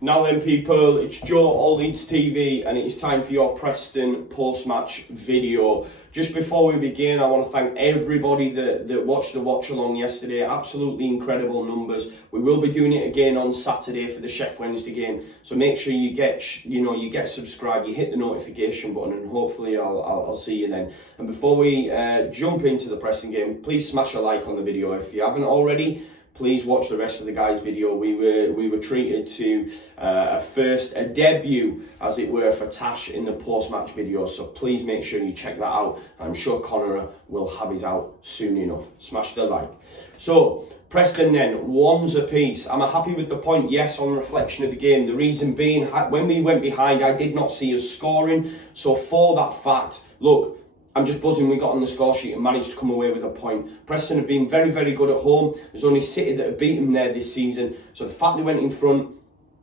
Now then people, it's Joe, Leeds TV, and it's time for your Preston post-match video. Just before we begin, I want to thank everybody that watched the watch-along yesterday. Absolutely incredible numbers. We will be doing it again on Saturday for the Sheff Wednesday game. So make sure you get subscribed, you hit the notification button, and hopefully I'll see you then. And before we jump into the Preston game, please smash a like on the video if you haven't already. Please watch the rest of the guys' video. We were treated to a debut, as it were, for Tasha in the post-match video. So please make sure you check that out. I'm sure Conor will have his out soon enough. Smash the like. So Preston then, ones apiece. Am I happy with the point? Yes, on reflection of the game. The reason being, when we went behind, I did not see us scoring. So for that fact, look, I'm just buzzing we got on the score sheet and managed to come away with a point. Preston have been very, very good at home. There's only City that have beaten them there this season. So the fact they went in front,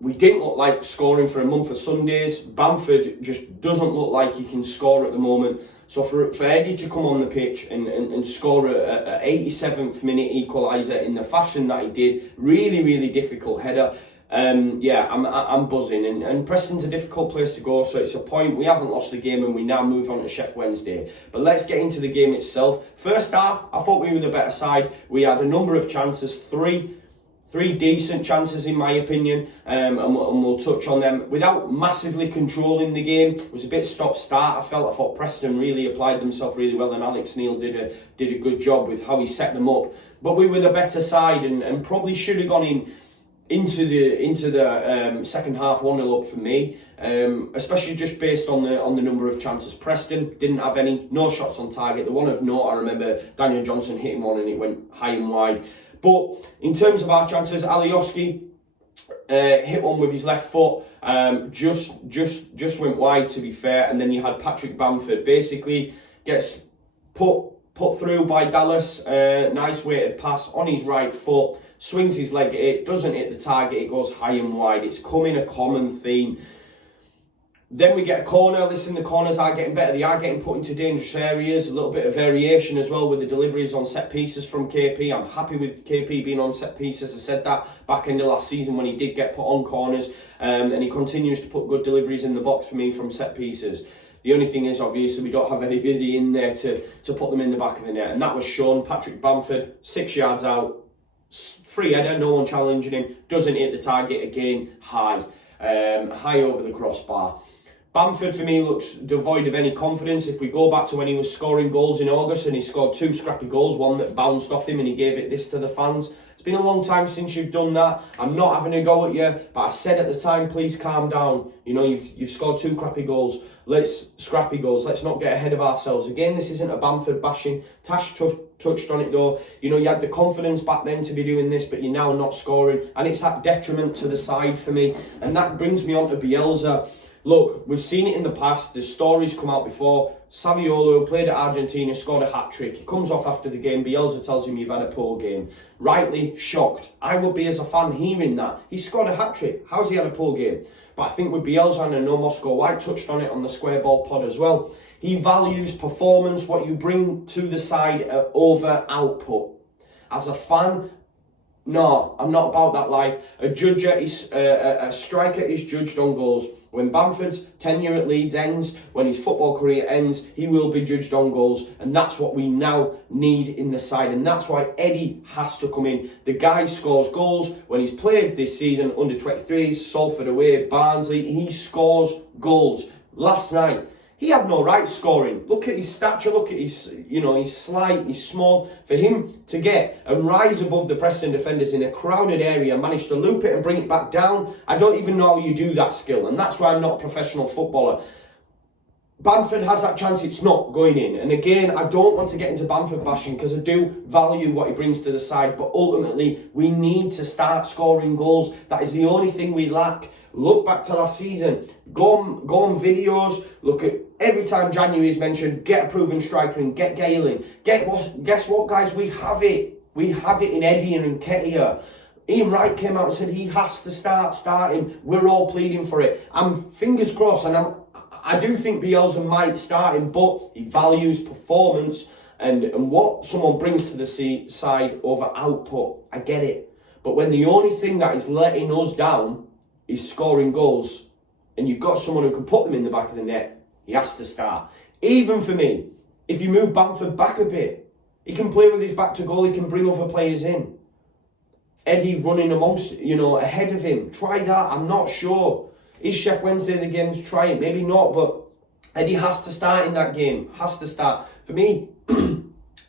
we didn't look like scoring for a month of Sundays. Bamford just doesn't look like he can score at the moment. So for Eddie to come on the pitch and score a 87th minute equalizer in the fashion that he did, really, really difficult header. I'm buzzing, and Preston's a difficult place to go, so it's a point. We haven't lost the game and we now move on to Sheff Wednesday. But let's get into the game itself. First half, I thought we were the better side. We had a number of chances, three decent chances in my opinion, and we'll touch on them without massively controlling the game. It was a bit stop-start. I thought Preston really applied themselves really well, and Alex Neil did a good job with how he set them up. But we were the better side and probably should have gone into the second half 1-0 up for me, especially just based on the number of chances. Preston didn't have any, no shots on target. The one of note, I remember Daniel Johnson hitting one and it went high and wide. But in terms of our chances, Alioski hit one with his left foot, just went wide, to be fair. And then you had Patrick Bamford basically gets put through by Dallas, nice weighted pass on his right foot. Swings his leg at it, doesn't hit the target, it goes high and wide. It's coming a common theme. Then we get a corner. Listen, the corners are getting better. They are getting put into dangerous areas. A little bit of variation as well with the deliveries on set pieces from KP. I'm happy with KP being on set pieces. I said that back in the last season when he did get put on corners. And he continues to put good deliveries in the box for me from set pieces. The only thing is, obviously, we don't have anybody in there to put them in the back of the net. And that was shown. Patrick Bamford, 6 yards out. Free header, no one challenging him, doesn't hit the target again, high over the crossbar. Bamford for me looks devoid of any confidence. If we go back to when he was scoring goals in August and he scored 2 scrappy goals, one that bounced off him and he gave it this to the fans. It's been a long time since you've done that. I'm not having a go at you, but I said at the time, please calm down. You know, you've scored 2 crappy goals. Scrappy goals. Let's not get ahead of ourselves. Again, this isn't a Bamford bashing. Tash touched on it though. You know, you had the confidence back then to be doing this, but you're now not scoring, and it's at detriment to the side for me. And that brings me on to Bielsa. Look, we've seen it in the past. The stories come out before. Saviolo played at Argentina, scored a hat-trick. He comes off after the game. Bielsa tells him you've had a poor game. Rightly shocked. I would be as a fan hearing that. He scored a hat-trick. How's he had a poor game? But I think with Bielsa, and I know Moscow White touched on it on the Square Ball pod as well, he values performance, what you bring to the side over output. As a fan, no, I'm not about that life. A striker is judged on goals. When Bamford's tenure at Leeds ends, when his football career ends, he will be judged on goals. And that's what we now need in the side. And that's why Eddie has to come in. The guy scores goals. When he's played this season, under 23s, Salford away, Barnsley, he scores goals. Last night, he had no right scoring. Look at his stature, look at his, he's slight, he's small. For him to get and rise above the Preston defenders in a crowded area, manage to loop it and bring it back down, I don't even know how you do that skill. And that's why I'm not a professional footballer. Bamford has that chance, it's not going in. And again, I don't want to get into Bamford bashing because I do value what he brings to the side, but ultimately we need to start scoring goals. That is the only thing we lack. Look back to last season, go on videos, look at every time January is mentioned, get a proven striker in, get Gale in. Guess what, guys, we have it. We have it in Eddie and Nketiah. Ian Wright came out and said he has to start him. We're all pleading for it. I'm fingers crossed, and I do think Bielsa might start him, but he values performance and what someone brings to the side over output. I get it. But when the only thing that is letting us down is scoring goals and you've got someone who can put them in the back of the net, he has to start. Even for me, if you move Bamford back a bit, he can play with his back to goal, he can bring other players in. Eddie running amongst, ahead of him. Try that, I'm not sure. Is Sheff Wednesday the game to try it? Maybe not, but Eddie has to start in that game. Has to start. For me,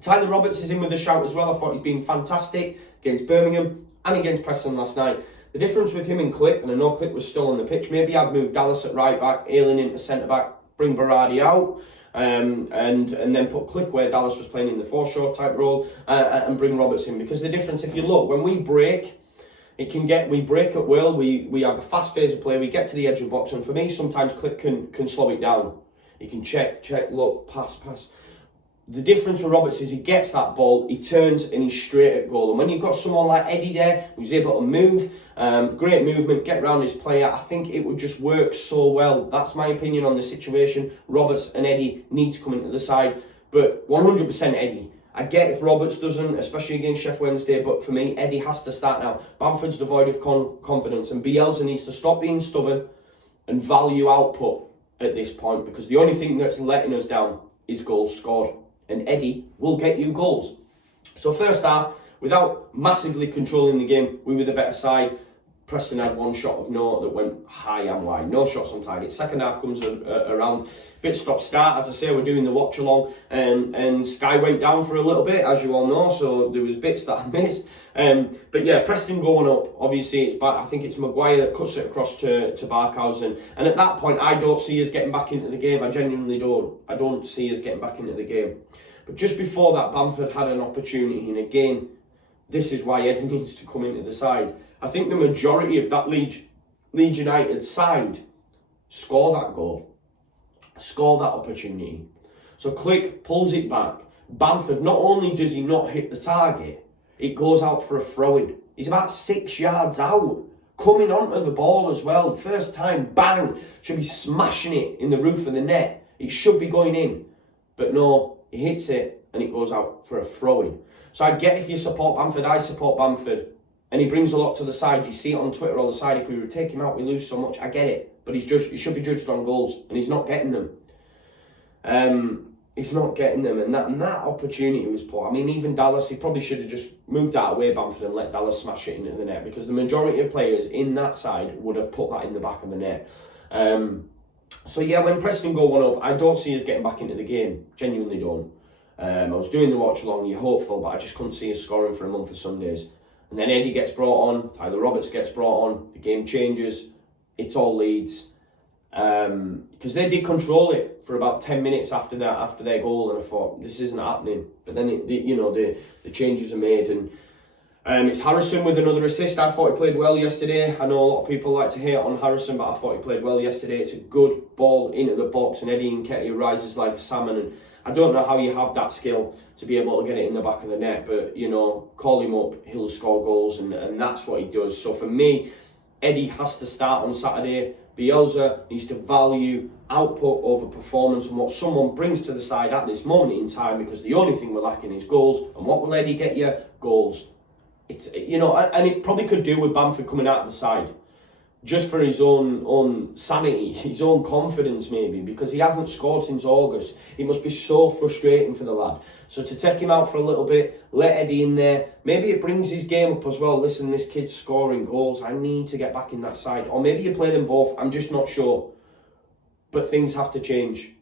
Tyler Roberts is in with a shout as well. I thought he's been fantastic against Birmingham and against Preston last night. The difference with him and Click, and I know Click was still on the pitch, maybe I'd move Dallas at right back, Ayling into centre back, bring Berardi out, and then put Click where Dallas was playing in the foreshore type role, and bring Roberts in. Because the difference, if you look, when we break, we break at will, we have a fast phase of play, we get to the edge of the box, and for me, sometimes Click can slow it down. He can check, look, pass. The difference with Roberts is he gets that ball, he turns and he's straight at goal. And when you've got someone like Eddie there, who's able to move, great movement, get around his player, I think it would just work so well. That's my opinion on the situation. Roberts and Eddie need to come into the side, but 100% Eddie. I get if Roberts doesn't, especially against Sheff Wednesday, but for me, Eddie has to start now. Bamford's devoid of confidence, and Bielsa needs to stop being stubborn and value output at this point, because the only thing that's letting us down is goals scored. And Eddie will get you goals. So first half, without massively controlling the game, we were the better side. Preston had one shot of note that went high and wide. No shots on target. Second half comes around. Bit stop-start. As I say, we're doing the watch-along. And Sky went down for a little bit, as you all know. So there was bits that I missed. But yeah, Preston going up. Obviously, it's back. I think it's Maguire that cuts it across to Barkhausen. And at that point, I don't see us getting back into the game. I genuinely don't. I don't see us getting back into the game. But just before that, Bamford had an opportunity. And again, this is why Eddie needs to come into the side. I think the majority of that Leeds United side score that goal. Score that opportunity. So Click pulls it back. Bamford, not only does he not hit the target, it goes out for a throw-in. He's about 6 yards out. Coming onto the ball as well. First time, bang. Should be smashing it in the roof of the net. It should be going in. But no, he hits it and it goes out for a throw-in. So I get if you support Bamford, I support Bamford. And he brings a lot to the side. You see it on Twitter all the side. If we were to take him out, we lose so much. I get it. But he should be judged on goals. And he's not getting them. He's not getting them. And that opportunity was poor. I mean, even Dallas, he probably should have just moved that away, Bamford, and let Dallas smash it into the net. Because the majority of players in that side would have put that in the back of the net. So yeah, when Preston go 1-up, I don't see us getting back into the game. Genuinely don't. I was doing the watch along, you're hopeful, but I just couldn't see us scoring for a month of Sundays. And then Eddie gets brought on, Tyler Roberts gets brought on, the game changes, it's all Leeds. Because they did control it for about 10 minutes after their goal, and I thought, this isn't happening. But then, the changes are made, and it's Harrison with another assist. I thought he played well yesterday. I know a lot of people like to hate on Harrison, but I thought he played well yesterday. It's a good ball into the box, and Eddie Nketiah rises like a salmon, and I don't know how you have that skill to be able to get it in the back of the net, but, call him up, he'll score goals, and that's what he does. So for me, Eddie has to start on Saturday. Bielsa needs to value output over performance and what someone brings to the side at this moment in time, because the only thing we're lacking is goals. And what will Eddie get you? Goals. It's, and it probably could do with Bamford coming out of the side. Just for his own sanity, his own confidence maybe, because he hasn't scored since August. It must be so frustrating for the lad. So to take him out for a little bit, let Eddie in there, maybe it brings his game up as well. Listen, this kid's scoring goals, I need to get back in that side. Or maybe you play them both, I'm just not sure. But things have to change.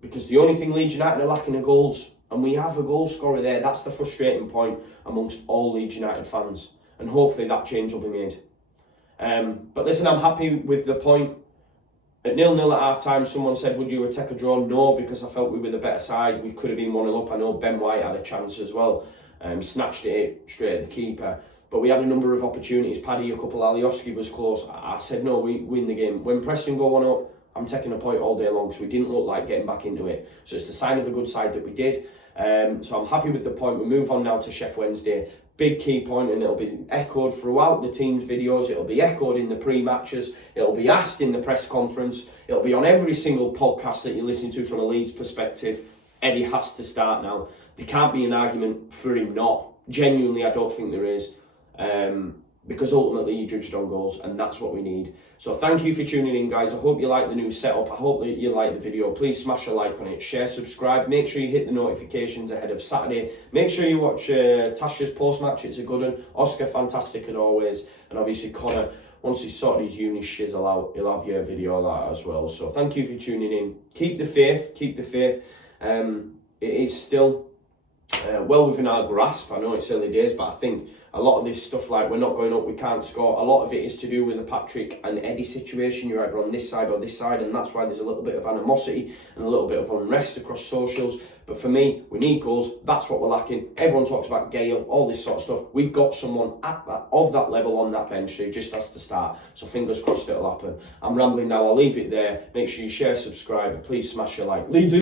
Because the only thing Leeds United are lacking are goals. And we have a goal scorer there. That's the frustrating point amongst all Leeds United fans. And hopefully that change will be made. But listen, I'm happy with the point. At 0-0 at half-time, someone said, would you have taken a draw? No, because I felt we were the better side. We could have been 1-0 up. I know Ben White had a chance as well. Snatched it straight at the keeper. But we had a number of opportunities. Paddy, a couple, Alioski was close. I said, no, we win the game. When Preston go 1-up, I'm taking a point all day long, because we didn't look like getting back into it. So it's the sign of a good side that we did. So I'm happy with the point. We move on now to Sheff Wednesday. Big key point, and it'll be echoed throughout the team's videos. It'll be echoed in the pre-matches. It'll be asked in the press conference. It'll be on every single podcast that you listen to from a Leeds perspective. Eddie has to start now. There can't be an argument for him not. Genuinely, I don't think there is. because ultimately you're judged on goals, and that's what we need. So thank you for tuning in, guys. I hope you like the new setup. I hope that you like the video. Please smash a like on it, share, subscribe. Make sure you hit the notifications ahead of Saturday. Make sure you watch Tasha's post-match. It's a good one. Oscar, fantastic as always. And obviously Conor, once he's sorted his uni shizzle out, he'll have your video like that as well. So thank you for tuning in. Keep the faith. Keep the faith. It is still well within our grasp. I know it's early days, but I think a lot of this stuff, like we're not going up, we can't score, a lot of it is to do with the Patrick and Eddie situation. You're either on this side or this side, and that's why there's a little bit of animosity and a little bit of unrest across socials. But for me, we need goals. That's what we're lacking. Everyone talks about Gale, all this sort of stuff. We've got someone at of that level on that bench, so it just has to start. So fingers crossed it'll happen. I'm rambling now. I'll leave it there. Make sure you share, subscribe, and please smash your like. Leeds